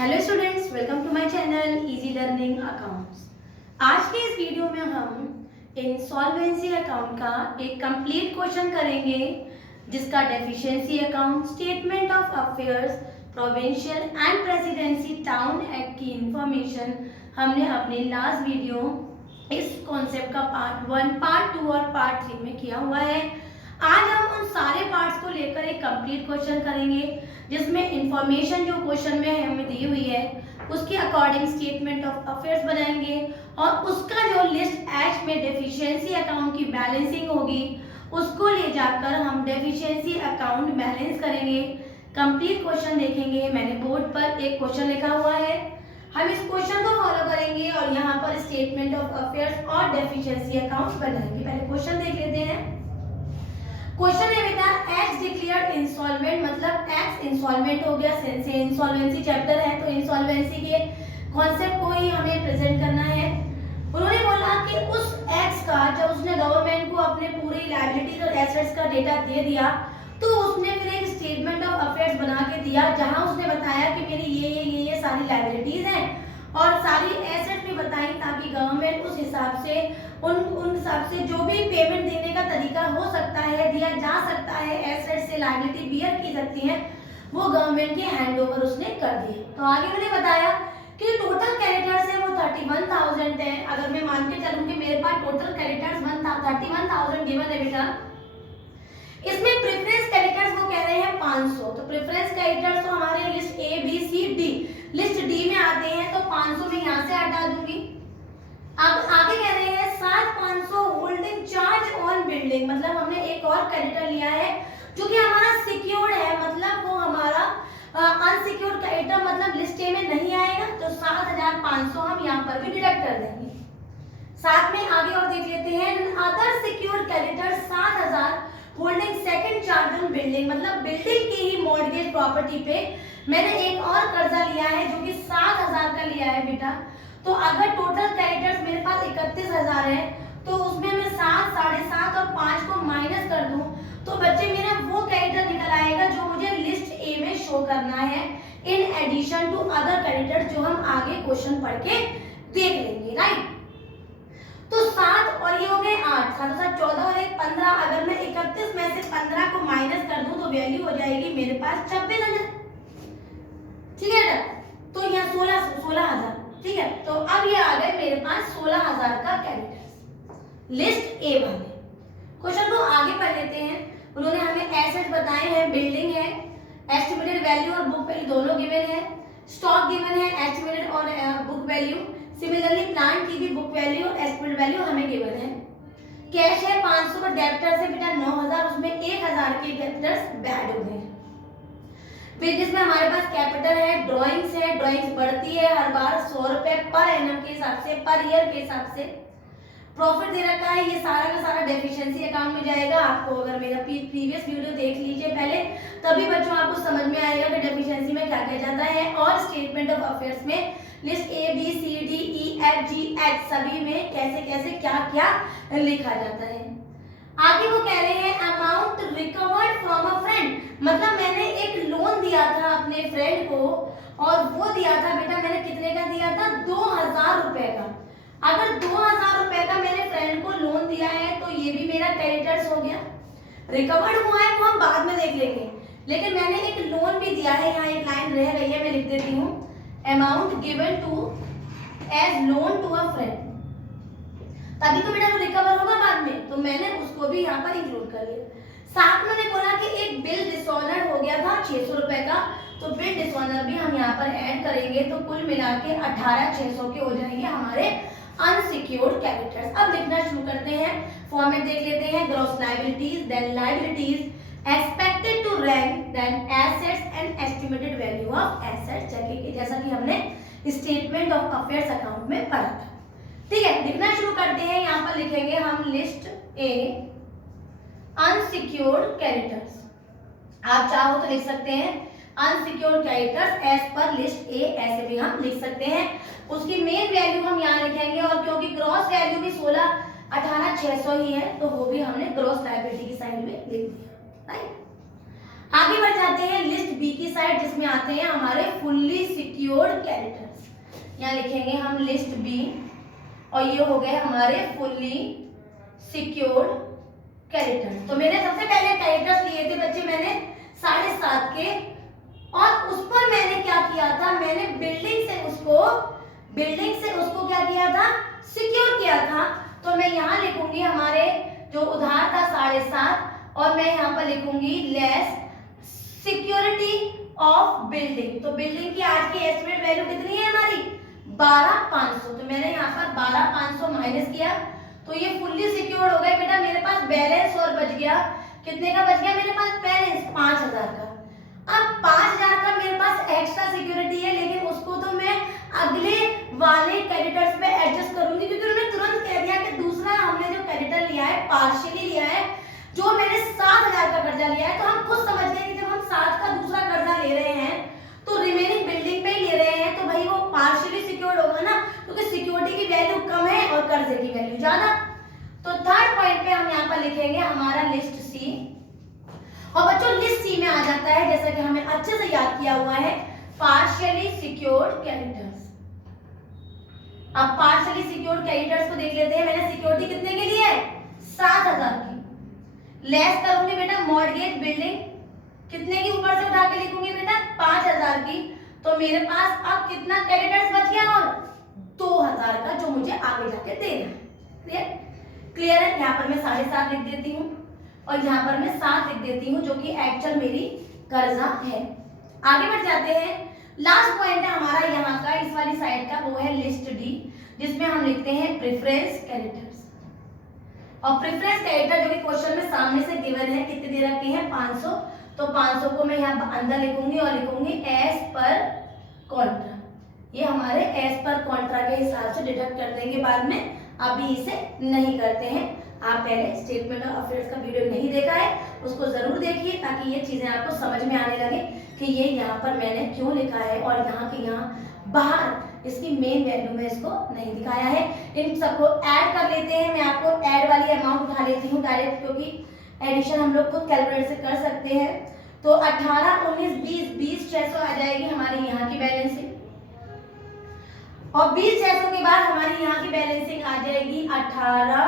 Hello students, welcome to my channel easy learning accounts. आज के इस वीडियो में हम इंसॉल्वेंसी अकाउंट का एक कंप्लीट क्वेश्चन करेंगे जिसका deficiency account, statement of affairs, provincial and presidency town act की इंफॉर्मेशन हमने अपने लास्ट वीडियो इस कॉन्सेप्ट का पार्ट 1, पार्ट 2 और पार्ट 3 में किया हुआ है। आज हम उन सारे पार्ट्स को लेकर एक कंप्लीट क्वेश्चन करेंगे जिसमें इंफॉर्मेशन जो क्वेश्चन में हमें दी हुई है उसके अकॉर्डिंग स्टेटमेंट ऑफ अफेयर्स बनाएंगे और उसका जो लिस्ट एच में डेफिशिएंसी अकाउंट की बैलेंसिंग होगी उसको ले जाकर हम डेफिशिएंसी अकाउंट बैलेंस करेंगे। कंप्लीट क्वेश्चन देखेंगे। मैंने बोर्ड पर एक क्वेश्चन लिखा हुआ है, हम इस क्वेश्चन को फॉलो करेंगे और यहाँ पर स्टेटमेंट ऑफ अफेयर्स और डेफिशिएंसी अकाउंट बनाएंगे। पहले क्वेश्चन देख लेते हैं। क्वेश्चन है बेटा, एक्स डिक्लेयर्ड इंसॉल्वेंट, मतलब एक्स इंसॉल्वेंट हो गया। से इंसॉल्वेंसी चैप्टर है तो इंसॉल्वेंसी के कॉन्सेप्ट को ही हमें प्रेजेंट करना है। उन्होंने बोला कि उस एक्स का जब उसने गवर्नमेंट को अपने पूरी लायबिलिटीज और एसेट्स का डेटा दे दिया तो उसने फिर एक स्टेटमेंट ऑफ अफेयर्स बना के दिया जहां उसने बताया कि मेरी ये सारी लायबिलिटीज हैं और सारी एसेट्स भी बताई ताकि गवर्नमेंट उस हिसाब से उन हिसाब से जो भी पेमेंट देने का तरीका हो सकता है, दिया जा सकता है, एसेट से लायबिलिटी बियर की सकती है, वो गवर्नमेंट के हैंडओवर उसने कर दिए। तो आगे मैंने बताया कि टोटल क्रेडिटर्स है वो 31,000 है। अगर मैं मान के चलूं कि मेरे पास टोटल क्रेडिटर्स 31,000 गिवन है बेटा, इसमें प्रेफरेंस क्रेडिटर्स वो कह रहे हैं 500। तो प्रेफरेंस क्रेडिटर्स तो हमारे list A B C D, list D में आते हैं तो 500 में यहां से हटा दूंगी। अब आगे कह रहे हैं 7,500 होल्डिंग चार्ज ऑन बिल्डिंग, मतलब हमने एक और क्रेडिटर लिया है जो कि हमारा सिक्योर्ड है, मतलब वो हमारा अनसिक्योर्ड क्रेडिटर, मतलब लिस्ट ए में नहीं आएगा। तो 7,500 हम यहाँ पर भी डिडक्ट कर देंगे। साथ में आगे और देख लेते हैं other secured creditor 7,000 holding second charge on building, मतलब बिल्डिंग की ही मॉर्गेज प्रॉपर्टी पे मैंने एक और कर्जा लिया है जो कि 7,000 का लिया है बेटा। तो अगर टोटल क्रेडिटर्स मेरे पास 31,000 है तो उसमें मैं 7, 7.5 और 5 को माइनस कर दूं तो बच्चे मेरा वो क्रेडिटर निकल आएगा जो मुझे लिस्ट ए में शो करना है in addition to other creditor, जो हम आगे क्वेश्चन पढ़ के देख लेंगे। राइट, तो 7 और ये हो गए 8, 7 7 14 और 1 15। अगर मैं 31 में से 15 को माइनस कर दूं तो वैल्यू हो जाएगी मेरे पास 26,000। ठीक है ना, तो यहाँ 16,000। ठीक है, तो अब ये आ गए मेरे पास 16,000 का क्रेडिटर्स लिस्ट ए वाले। क्वेश्चन को आगे पढ़ लेते हैं। उन्होंने हमें एसेट बताए हैं, बिल्डिंग है, एस्टिमेटेड वैल्यू और बुक वैल्यू दोनों गिवन है, स्टॉक गिवन है, एस्टिमेटेड और बुक वैल्यू, सिमिलरली प्लांट की भी बुक वैल्यू और एस्टिमेटेड वैल्यू हमें गिवन है। कैश है 500 और डेब्टर्स है बेटा 9,000, उसमें 1,000 के डेब्टर्स बैड हो गए। बिजनेस में हमारे पास कैपिटल है, ड्राइंग्स है, ड्राइंग्स बढ़ती है हर बार 100 रुपए पर एनम के हिसाब से, पर ईयर के हिसाब से। प्रॉफिट दे रखा है, ये सारा का सारा डेफिशिएंसी अकाउंट में जाएगा। आपको अगर मेरा प्रीवियस वीडियो देख लीजिए पहले, तभी बच्चों आपको समझ में आएगा कि डेफिशिएंसी में क्या क्या जाता है। और स्टेटमेंट ऑफ अफेयर्स में list A B C D E F G H सभी में कैसे कैसे क्या क्या लिखा जाता है। आगे वो कह रहे हैं amount recovered from a friend, मतलब मैंने एक लोन दिया था अपने फ्रेंड को और वो दिया था बेटा, मैंने कितने का दिया था 2,000 रुपए का। अगर 2,000 रुपए का मेरे फ्रेंड को लोन दिया है तो ये भी मेरा क्रेडिटर्स हो गया। रिकवर्ड हुआ है वो हम बाद में देख लेंगे, लेकिन मैंने एक लोन भी दिया है। यहाँ एक लाइन रह गई है, मैं लिख देती हूँ, amount given to as loan to a friend, तभी तो बेटा वो रिकवर होगा बाद में, तो मैंने उसको भी यहाँ पर इंक्लूड कर लिया। साथ में मैंने बोला कि एक बिल डिसऑनर हो गया था 600 रुपए का, तो बिल डिसऑनर भी हम यहाँ पर ऐड करेंगे तो कुल मिला के 18,600 के हो जाएंगे हमारे अनसिक्योर्ड क्रेडिटर्स। अब लिखना शुरू करते हैं, फॉर्मेट देख लेते हैं। Gross liabilities, then liabilities, expected to rank, then assets and estimated value of assets, जैसा कि हमने स्टेटमेंट ऑफ अफेयर्स अकाउंट में पढ़ा था। ठीक है, लिखना शुरू करते हैं। यहाँ पर लिखेंगे हम लिस्ट ए अनसिक्योर्ड क्रेडिटर्स। आप चाहो तो लिख सकते हैं unsecured creditors as per list A, ऐसे भी हम लिख सकते हैं। उसकी मेन वैल्यू हम यहाँ लिखेंगे और क्योंकि ग्रॉस वैल्यू भी 18,600 ही है तो वो भी हमने ग्रॉस लायबिलिटी की साइड में लिख दिया। राइट, आगे बढ़ जाते हैं लिस्ट बी की साइड जिसमें आते हैं हमारे फुल्ली सिक्योर्ड सिक्योर्ड क्रेडिटर्स। यहाँ लिखेंगे हम लिस्ट बी, और ये हो गए हमारे फुल्ली सिक्योर्ड क्रेडिटर्स। तो मैंने सबसे पहले क्रेडिटर्स लिए थे बच्चे मैंने 7.5 के, और उस पर मैंने क्या किया था, मैंने बिल्डिंग से उसको क्या किया था, सिक्योर किया था। तो मैं यहाँ लिखूंगी हमारे जो उधार था 7.5, और मैं यहाँ पर लिखूंगी लेस सिक्योरिटी ऑफ बिल्डिंग। तो बिल्डिंग की आज की एस्टिमेट वैल्यू कितनी है हमारी, 12,500। तो मैंने यहाँ पर 12,500 माइनस किया, तो ये फुल्ली सिक्योर्ड हो गए बेटा। मेरे पास बैलेंस और बच गया, कितने का बच गया मेरे पास बैलेंस, 5,000 का। अब 5,000 का मेरे पास एक्स्ट्रा सिक्योरिटी है, लेकिन उसको तो मैं अगले वाले क्रेडिटर्स पे एडजस्ट करूंगी, क्योंकि उन्होंने तुरंत कह दिया कि दूसरा हमने जो क्रेडिटर लिया है पार्शियली लिया है, जो मैंने 7,000 का कर्जा लिया है। तो हम खुद समझ गए कि जब हम 7 का दूसरा कर्जा ले रहे हैं तो रिमेनिंग बिल्डिंग पे ले रहे हैं, तो भाई वो पार्शियली सिक्योर्ड होगा ना, क्योंकि सिक्योरिटी की वैल्यू कम है और कर्जे की वैल्यू ज्यादा। तो थर्ड पॉइंट पे हम यहाँ पर लिखेंगे हमारा लिस्ट सी। और बच्चों लिस्ट सी में आ जाता है, जैसा कि हमें अच्छे से याद किया हुआ है, पार्शियली सिक्योर्ड क्रेडिटर्स। अब पार्शियली सिक्योर्ड क्रेडिटर्स को देख लेते हैं। मैंने सिक्योरिटी कितने के लिए है, 7,000 की। लेस करूंगी बेटा मॉर्गेज बिल्डिंग, कितने की ऊपर से उठा के लिखूंगी बेटा, 5,000 की। तो मेरे पास अब कितना क्रेडिटर्स बच गया, और 2,000 का, जो मुझे आगे जाके देना। क्लियर है। यहाँ पर मैं 7.5 लिख देती हूँ, और यहाँ पर मैं 7 लिख देती हूँ, जो कि एक्चुअल मेरी कर्जा है। आगे बढ़ जाते हैं। लास्ट पॉइंट है हमारा यहाँ का, इस वाली साइड का, वो है लिस्ट डी, जिसमें हम लिखते हैं प्रेफरेंस क्रेडिटर्स। और प्रेफरेंस क्रेडिटर जो कि क्वेश्चन में सामने से गिवन है, कितने दे रखे हैं, 500। तो 500 को मैं यहाँ अंदर लिखूंगी, और लिखूंगी एज पर कॉन्ट्रा। ये हमारे एज पर कॉन्ट्रा के हिसाब से डिडक्ट कर देंगे बाद में, अभी इसे नहीं करते हैं। आप पहले स्टेटमेंट ऑफ अफेयर्स का वीडियो नहीं देखा है, उसको जरूर देखिए, ताकि ये चीजें आपको समझ में आने लगे कि ये यहाँ पर मैंने क्यों लिखा है, और यहाँ के यहाँ बाहर इसकी मेन वैल्यू में इसको नहीं दिखाया है। इन सबको ऐड कर लेते हैं। मैं आपको ऐड वाली अमाउंट उठा लेती हूँ डायरेक्ट, क्योंकि एडिशन हम लोग खुद कैलकुलेट से कर सकते हैं। तो 18, 19, 20, 600 आ जाएगी हमारी यहाँ की बैलेंसिंग, और 20,600 के बाद हमारी यहाँ की बैलेंसिंग आ जाएगी 18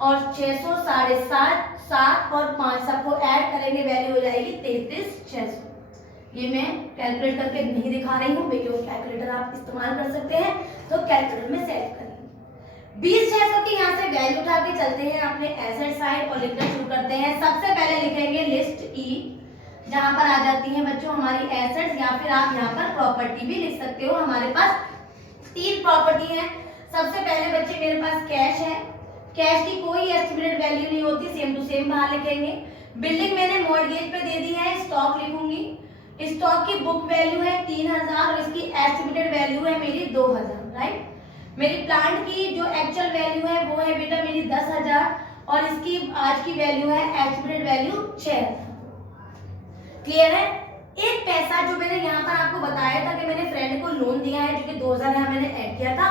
और 600, 7.5, 7 और 5 सबको ऐड करेंगे, वैल्यू हो जाएगी 33,600। ये मैं कैलकुलेट करके नहीं दिखा रही हूँ, क्योंकि कैलकुलेटर आप इस्तेमाल कर सकते हैं, तो कैलकुलेटर में सेट करेंगे। 20,600 की यहाँ से वैल्यू उठा के चलते हैं अपने एसेट साइड और लिखना शुरू करते हैं। सबसे पहले लिखेंगे लिस्ट ई, जहां पर आ जाती है बच्चों हमारी एसेट्स, या फिर आप यहाँ पर प्रॉपर्टी भी लिख सकते हो। हमारे पास 3 प्रॉपर्टी है। सबसे पहले बच्चे मेरे पास कैश है, कैश की कोई एस्टिमेटेड वैल्यू नहीं होती, सेम टू सेम बाहर लिखेंगे। बिल्डिंग मैंने मॉर्गेज पे दे दी है, स्टॉक लिखूंगी। स्टॉक की बुक वैल्यू है 3,000 और इसकी एस्टिमेटेड वैल्यू है मेरी 2,000, राइट। मेरी प्लांट की जो एक्चुअल वैल्यू है वो है बेटा मेरी 10,000, और इसकी आज की वैल्यू है एस्टिमेटेड वैल्यू 6,000। क्लियर है। एक पैसा जो मैंने यहाँ पर आपको बताया था कि मैंने फ्रेंड को लोन दिया है, जो कि 2,000 यहाँ मैंने ऐड किया था।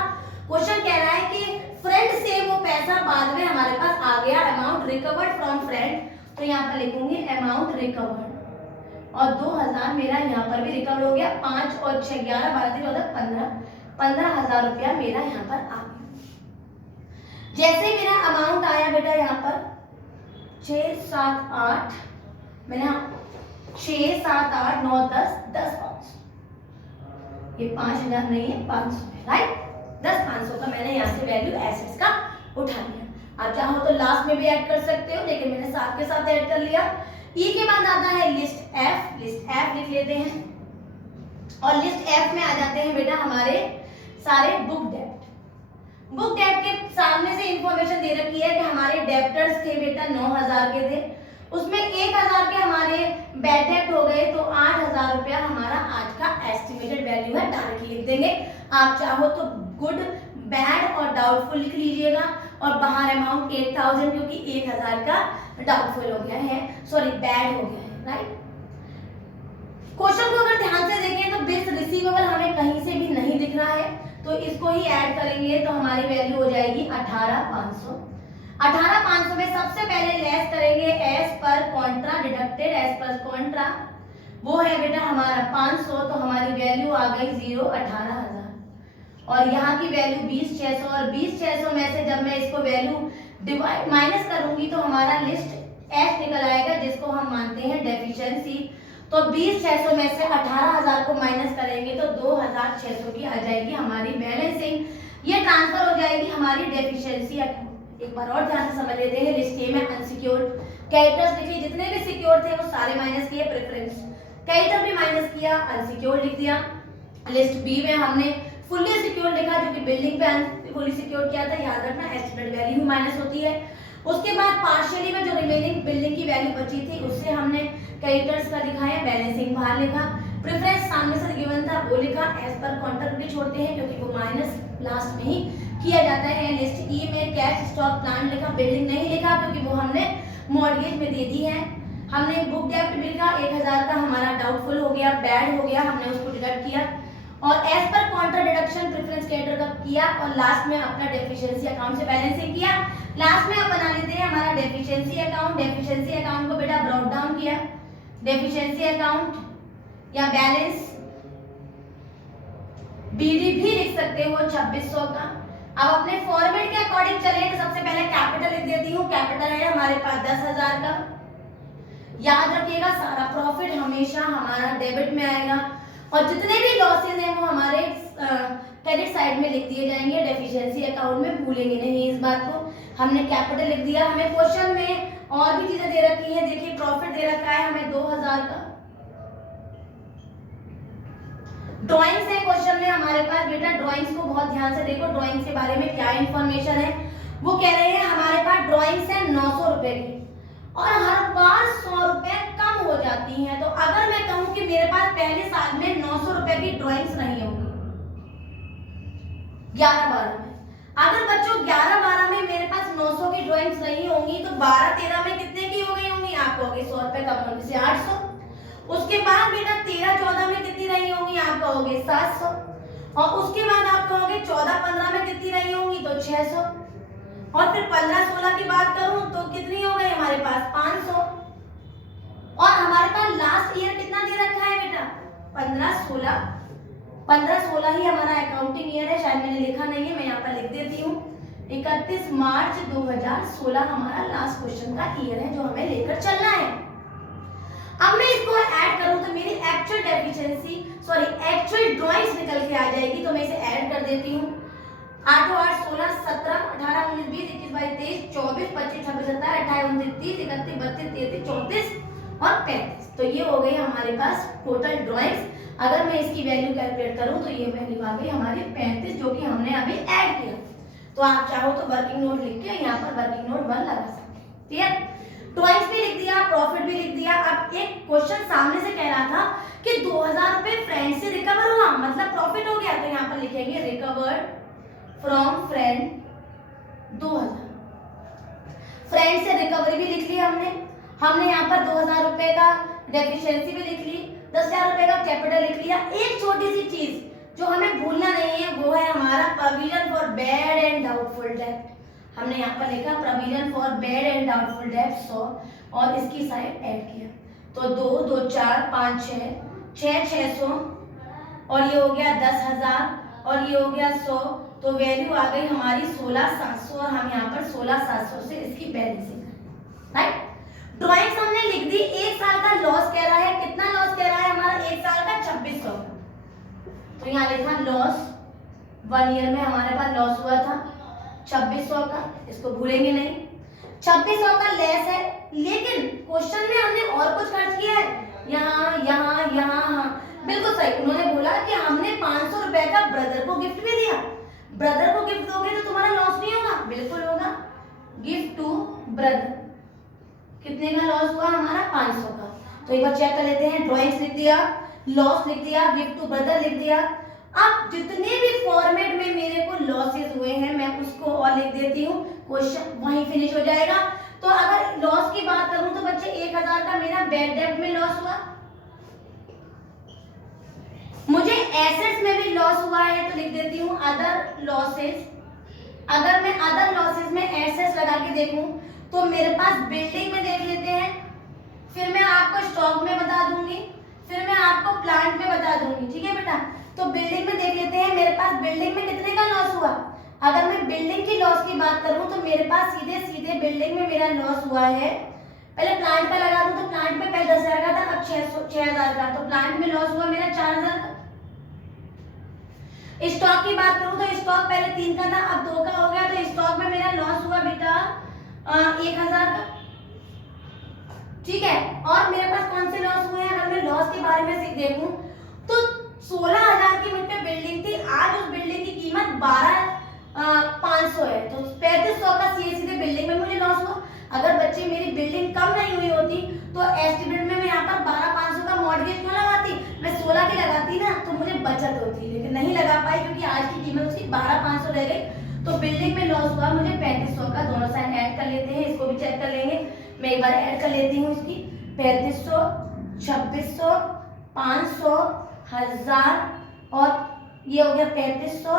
क्वेश्चन कह रहा है कि फ्रेंड से वो पैसा बाद में हमारे पास आ गया, अमाउंट रिकवर्ड फ्रॉम फ्रेंड। तो यहाँ पर लिखूंगी अमाउंट रिकवर्ड, और 2,000 मेरा यहाँ पर भी रिकवर हो गया। 5 और 6, 11, 12, 13, 15,000 रुपया मेरा यहाँ पर आ गया। जैसे मेरा अमाउंट आया बेटा यहाँ पर 6, 7, 8, मैंने 6, 7, 8, 9, 10 500, ये 5,000 नहीं है 500 है, राइट। 10,500 का मैंने यहाँ से वैल्यू एसेट्स का उठा लिया। आप चाहो तो लास्ट में भी ऐड कर सकते हो, लेकिन मैंने साथ के साथ ऐड कर लिया। ई के बाद आता है लिस्ट एफ। लिस्ट एफ लिख लेते हैं, और लिस्ट एफ में आ जाते हैं बेटा हमारे सारे बुक डेप्ट। बुक डेप्ट के सामने से इंफॉर्मेशन दे रखी है कि हमारे डेप्टर्स थे बेटा 9,000 के थे, उसमें 1,000 के हमारे बैड डेप्ट हो गए, तो 8,000 रुपया हमारा आज का एस्टिमेटेड वैल्यू है, डायरेक्टली लिख देंगे। आप चाहो तो गुड, बैड और डाउटफुल लिख लीजिएगा, और बाहर अमाउंट 8,000, क्योंकि 1,000 का डाउटफुल हो गया है, सॉरी बैड हो गया है, राइट। क्वेश्चन को अगर ध्यान से देखें तो बिल्स रिसीवेबल हमें कहीं से भी नहीं दिख रहा है, तो इसको ही ऐड करेंगे, तो हमारी वैल्यू हो जाएगी 18,500। 18,500 में सबसे पहले लेस करेंगे as per contra deducted, as per contra वो है बेटा हमारा 500, तो हमारी वैल्यू आ गई 18,000। और यहाँ की वैल्यू 20,600, और 20,600 में से जब मैं इसको वैल्यू डिवाइड माइनस करूंगी तो हमारा लिस्ट एच निकल आएगा, जिसको हम मानते हैं डेफिशिएंसी। तो 20,600 में से 18,000 को माइनस करेंगे तो 2,600 की आ जाएगी हमारी बैलेंसिंग। ये ट्रांसफर हो जाएगी हमारी डेफिशिएंसी अकाउंट। एक बार और ध्यान से समझ लेते हैं। लिस्ट ए में अनसिक्योर्ड क्रेडिटर्स लिखिए, जितने भी सिक्योर थे वो सारे माइनस किए, प्रेफरेंस क्रेडिटर भी माइनस किया, अनसिक्योर्ड लिख दिया। लिस्ट बी में हमने फुल्ली सिक्योर्ड लिखा, जो कि बिल्डिंग पे फुल्ली सिक्योर्ड किया था, याद रखना एस्टिमेटेड वैल्यू माइनस होती है। उसके बाद पार्शियली में जो रिमेनिंग बिल्डिंग की वैल्यू बची थी उससे हमने क्रेडिटर्स का दिखाया, बैलेंसिंग बाहर लिखा, प्रेफरेंस सामने से गिवन था वो लिखा, एज पर कॉन्ट्रैक्ट छोड़ते हैं क्योंकि वो माइनस लास्ट में ही किया जाता है। लिस्ट ई में कैश स्टॉक प्लांट लिखा, बिल्डिंग नहीं लिखा क्योंकि वो हमने मॉर्गेज में दे दी है। हमने बुक डेब्ट भी लिखा, 1,000 का हमारा डाउटफुल हो गया, बैड हो गया, हमने उसको डिडक्ट किया। और as per Contra deduction preference creditor का किया, और लास्ट में अपना डेफिशिएंसी अकाउंट से बैलेंसिंग किया। लास्ट में आप बना लेते हैं हमारा डेफिशिएंसी अकाउंट। डेफिशिएंसी अकाउंट को बेटा ब्रॉट डाउन किया, डेफिशिएंसी अकाउंट या बैलेंस बीडी भी लिख सकते हो 2600 का। अब अपने फॉर्मेट के अकॉर्डिंग चले तो सबसे पहले कैपिटल लिख देती हूँ। कैपिटल है हमारे पास 10,000 का। याद रखिएगा सारा प्रॉफिट हमेशा हमारा डेबिट में आएगा, और जितने भी लॉसेस हैं वो हमारे क्रेडिट साइड में लिख दिए जाएंगे, डेफिशिएंसी अकाउंट में भूलेंगे नहीं इस बात को। हमने कैपिटल लिख दिया। हमें क्वेश्चन में और भी चीजें दे रखी है, देखिए प्रॉफिट दे रखा है हमें 2,000 का। ड्राइंग्स है क्वेश्चन में हमारे पास, बेटा ड्राइंग्स को बहुत ध्यान से देखो, ड्राइंग्स के बारे में क्या इंफॉर्मेशन है। वो कह रहे हैं हमारे पास ड्राइंग्स है 900 रुपए की, और हर बार 100 रुपए कम हो जाती हैं। तो अगर मैं कहूं कि मेरे पास पहले साल में 900 रुपए की ड्राइंग्स नहीं होंगी 11-12 में, अगर बच्चों 11-12 में मेरे पास 900 की ड्राइंग्स नहीं होंगी तो 12-13 में कितने की हो गई होंगी? आप कहोगे 100 रुपए कम होने से 800। उसके बाद बेटा 13-14 में कितनी रही होंगी? आप कहोगे 700। और उसके बाद आप कहोगे 14-15 में कितनी रही होंगी? तो 600। और फिर 15-16 की बात करूं तो कितनी हो गई हमारे पास? 500। और हमारे पास लास्ट ईयर कितना दे रखा है बेटा? 15-16। 15-16 ही हमारा अकाउंटिंग ईयर है, शायद मैंने लिखा नहीं है, मैं यहाँ पर लिख देती हूँ। 31 मार्च 2016 हमारा लास्ट क्वेश्चन का ईयर है जो हमें लेकर चलना है। अब मैं इसको ऐड करूं तो मेरी एक्चुअल डेफिशिएंसी एक्चुअल ड्राइंग्स निकल के आ जाएगी, तो मैं इसे ऐड कर देती हूँ। 8 8 16 17 18 19 20 21 22 23 24 25 26 27 28 29 30 31 32 33 34 और 35। तो ये हो गई हमारे पास टोटल ड्राइंग्स। अगर मैं इसकी वैल्यू कैलकुलेट करूं तो ये वैल्यू आ गई हमारी 35, जो कि हमने अभी ऐड किया। तो आप चाहो तो वर्किंग नोट लिख के यहाँ पर वर्किंग नोट 1 लगा सकते हैं। ठीक है, ड्राइंग्स भी लिख दिया, प्रॉफिट भी लिख दिया। अब एक क्वेश्चन सामने से कह रहा था कि 2,000 रुपए फ्रेंड से रिकवर हुआ, मतलब प्रॉफिट हो गया, तो यहाँ पर लिखेंगे रिकवर्ड फ्रॉम फ्रेंड 2000। फ्रेंड से रिकवरी भी लिख ली हमने यहाँ पर 2,000 रुपए का डेफिशिएंसी भी लिख ली, 10,000 रुपए का कैपिटल लिख लिया। एक छोटी सी चीज जो हमें भूलना नहीं है वो है हमारा provision for bad and doubtful डेब्ट। हमने यहाँ पर लिखा provision for bad and doubtful डेब्ट 100, और इसकी साइड ऐड किया तो 2 2 4 5 6 600, और ये हो गया 10,000, और ये हो गया 100, तो वैल्यू आ गई हमारी 16,700, और हम यहाँ पर 16,700 से इसकी बैलेंसिंग करें। राइट, ड्राइंग्स हमने लिख दी। एक साल का लॉस कह रहा है, कितना लॉस कह रहा है हमारा? एक साल का 2600 का। तो यहाँ लिखा लॉस 1 ईयर में हमारे पास लॉस हुआ था 2600 का, इसको भूलेंगे नहीं। 2600 का लेस है, लेकिन क्वेश्चन में हमने और कुछ खर्च किया है, यहाँ यहाँ यहाँ। हाँ बिल्कुल सही, उन्होंने बोला कि हमने 500 रुपए का ब्रदर को गिफ्ट भी दिया। ब्रदर को गिफ्ट दोगे तो तुम्हारा लॉस नहीं होगा? बिल्कुल होगा। गिफ्ट टू ब्रदर, कितने का लॉस हुआ हमारा? 500 का। तो एक बार चेक कर लेते हैं। ड्राइंग्स लिख दिया, लॉस लिख दिया, गिफ्ट टू ब्रदर लिख दिया। अब जितने भी फॉर्मेट में मेरे को लॉसेस हुए हैं मैं उसको और लिख देती हूँ, क्वेश्चन वहीं फिनिश हो जाएगा। तो अगर लॉस की बात करूं तो बच्चे 1,000 का मेरा बैड डेब्ट में लॉस हुआ, मुझे एसेट्स में भी लॉस हुआ है तो लिख देती हूँ अदर लॉसेस। अगर मैं अदर लॉसेस में एसेट्स लगा के देखूं तो मेरे पास बिल्डिंग में देख लेते हैं, फिर मैं आपको स्टॉक में बता दूंगी, फिर मैं आपको प्लांट में बता दूंगी, ठीक है बेटा। तो बिल्डिंग में देख लेते हैं, मेरे पास बिल्डिंग में कितने का लॉस हुआ। अगर मैं बिल्डिंग की लॉस की बात करूं तो मेरे पास सीधे सीधे बिल्डिंग में मेरा लॉस हुआ है, पहले प्लांट का लगा दूं तो प्लांट में पहले 10,000 का था, अब 6,000 का, तो प्लांट में लॉस हुआ मेरा 4,000 का। स्टॉक की बात करूं तो स्टॉक पहले 3 का था, अब 2 का हो गया, तो स्टॉक में मेरा लॉस हुआ बेटा 1,000 का, ठीक है। और मेरे पास कौन से लॉस हुए हैं, अगर मैं लॉस के बारे में देखूं तो 16,000 की मुझ पे बिल्डिंग थी, आज उस बिल्डिंग की कीमत 12,500 है, तो 3,500 का सीधे बिल्डिंग में मुझे लॉस हुआ। अगर बच्चे मेरी बिल्डिंग कम नहीं हुई होती तो एस्टिमेट में मैं यहाँ पर 12,500 का मॉर्गेज क्यों लगाती, मैं 16 की लगाती ना, तो मुझे बचत होती, लेकिन नहीं लगा पाई क्योंकि आज की कीमत उसकी 12,500 रह गई। तो बिल्डिंग में लॉस हुआ मुझे 3,500 का। दोनों साइड ऐड कर लेते हैं, इसको भी चेक कर लेंगे। मैं एक बार ऐड कर लेती हूँ इसकी, 3,500, 2,600, 500, 1,000 और ये हो गया 3,500,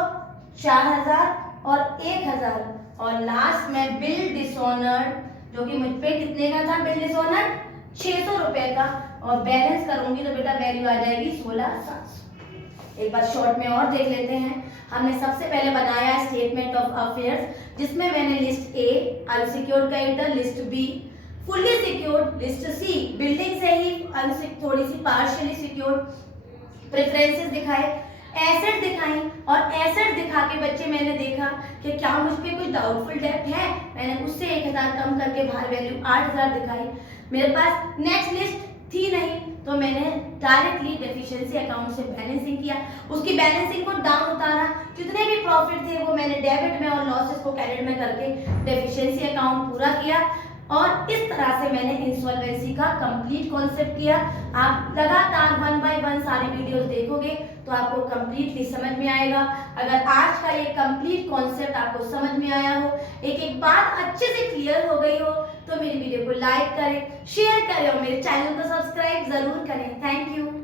4,000 और 1,000, और लास्ट में बिल डिसऑनर्ड, जो कि मुझ पे कितने का था बिल डिसऑनर्ड, 600 रुपए का, और बैलेंस करूंगी तो बेटा वैल्यू आ जाएगी 16,700। एक बार शॉर्ट में और देख लेते हैं। हमने सबसे पहले बनाया स्टेटमेंट ऑफ अफेयर्स, जिसमें मैंने list A unsecured creditor, list B fully secured, list C building से ही थोड़ी सी पार्शियली सिक्योर्ड, प्रेफरेंसेस दिखाए, एसेट दिखाई, और एसेट दिखा के बच्चे मैंने देखा कि क्या मुझ पे कुछ डाउटफुल डेब्ट है, मैंने उससे 1,000 कम करके बाहर वैल्यू 8,000 दिखाई। मेरे पास नेक्स्ट लिस्ट थी नहीं, तो मैंने डायरेक्टली डेफिशिएंसी अकाउंट से बैलेंसिंग किया, उसकी बैलेंसिंग को डाउन उतारा, जितने भी प्रॉफिट थे वो मैंने डेबिट में और लॉसेस को क्रेडिट में करके डेफिशिएंसी अकाउंट पूरा किया, और इस तरह से मैंने इंसॉल्वेंसी का कंप्लीट कॉन्सेप्ट किया। आप लगातार 1 बाय 1 सारी वीडियोस देखोगे तो आपको कंप्लीटली समझ में आएगा। अगर आज का ये कंप्लीट कॉन्सेप्ट आपको समझ में आया हो, एक एक बात अच्छे से क्लियर हो गई हो, तो मेरी वीडियो को लाइक करें, शेयर करें और मेरे चैनल को सब्सक्राइब जरूर करें। Thank you.